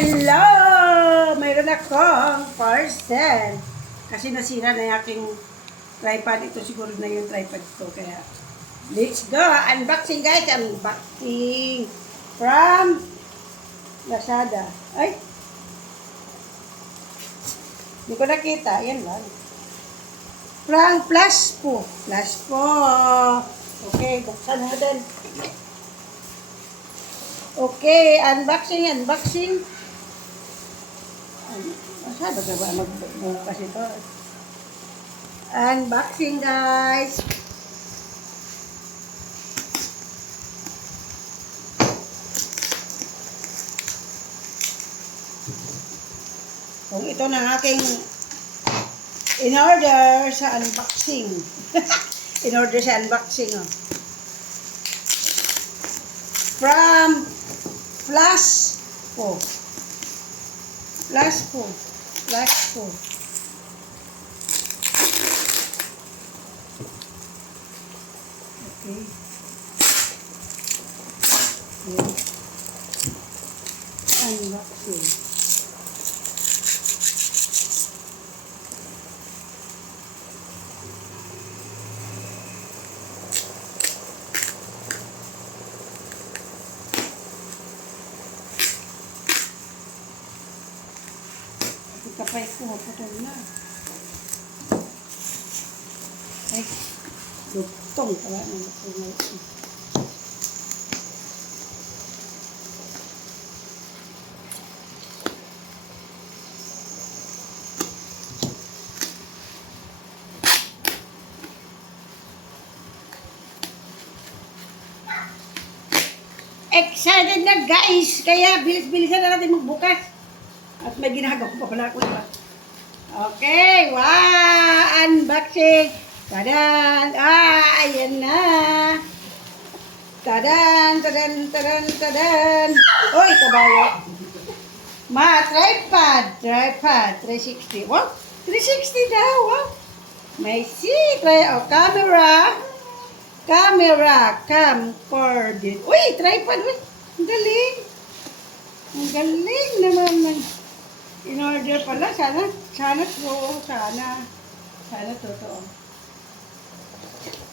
Hello! Mayroon akong parcel. Kasi nasira na yung aking tripod. Ito siguro na yung tripod ko. Kaya, let's go! Unboxing guys! Unboxing! From Lazada. Ay! Hindi ko nakita. Yan lang. From Plaspo. Plaspo. Okay, buksan natin. Okay, unboxing. Masyado ka ba magbukas ito? Unboxing, guys. Kung ito na aking in-order sa unboxing. In-order sa unboxing, oh. From Plaspo. Okay. Yeah. Unboxing. Kapay ko, putol na. Ay, lutong pala ng lutong na ito. Excited na guys! Kaya bilis-bilisan na natin magbukas. At may ginagawa pa pala ako, diba? Okay, wow! Unboxing! Tadan! Ah, ayan na! Tadan! Uy, kabayo! Tripod! 360. Wow! 360 daw! Wow! May camcorder. Uy, tripod! Uy, ang galing! Ang galing naman. In-order pala. Sana totoo.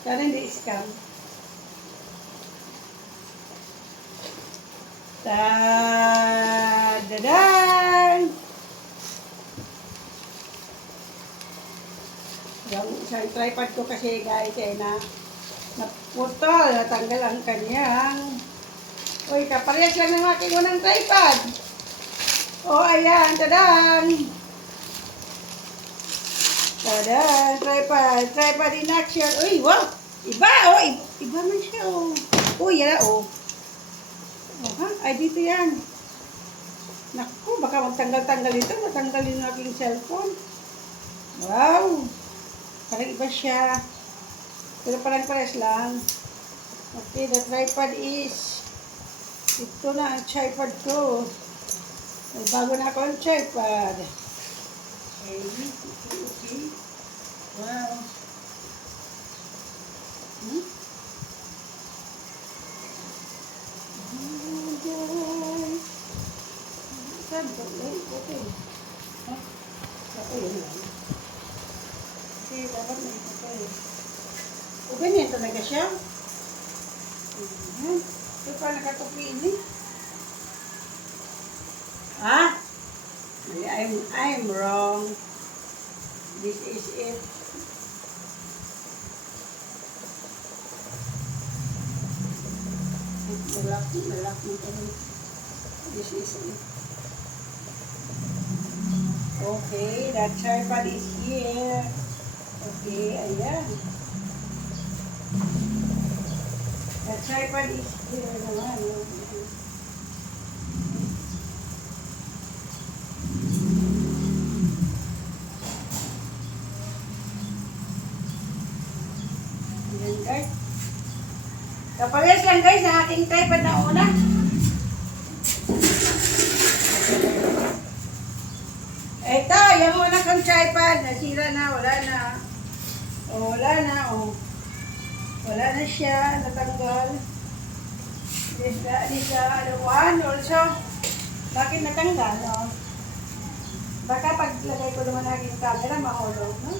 Sana hindi scam. Ta-da-dan! Yung isang tripod ko kasi guys ay naputol. Natanggal ang kanyang. Uy, kaparehas lang ng aking unang tripod. Oh, ayan. Tadaan! Tripod in action. Uy, wow! Iba, oh! Iba man siya, oh. Uy, yan, oh. Oh, ha? Ay, dito yan. Naku, baka magtanggal-tanggal ito. Matanggalin ng aking cellphone. Wow! Parang iba siya. Pero parang pares lang. Okay, the tripod is... Ito na ang tripod ko. May bago na ako ang tripod. Okay. Wow. Saan ko? Okay. Okay, yun lang. Okay, dapat may okay. O, ganyan talaga siya. Ito pa nakatupi ini. Ah? I'm wrong. This is it. Malak mo ito. This is it. Okay, that tripod is here. Okay, ayan. That tripod is here naman. Ayan guys. Kapares lang guys ang aking tripod na una. Ito, yung una kong tripod. Nasira na, wala na. Wala na siya, natanggal. This one also. Bakit natanggal, no? Baka paglagay ko naman aking camera, mahulog, no?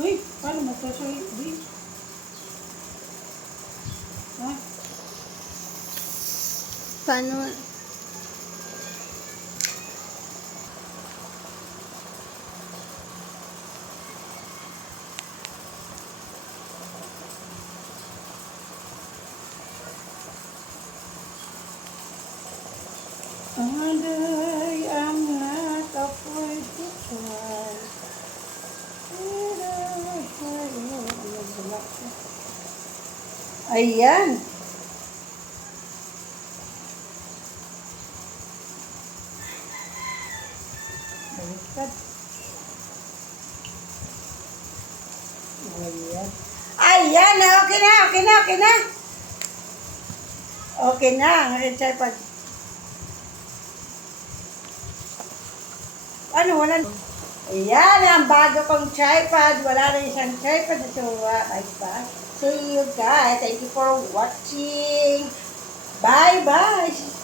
Uy, paano masusulit? Uy. Ha? Paano? Aday, I'm not afraid to try. Ayan. Baliktad. Ayan. Ayan, okay na, okay na, okay na. Okay na, ang tripod. Ano, wala. Ayan, ang bago kong tripod. Wala na isang tripod na suwa. Bye-bye. See you guys. Thank you for watching. Bye-bye.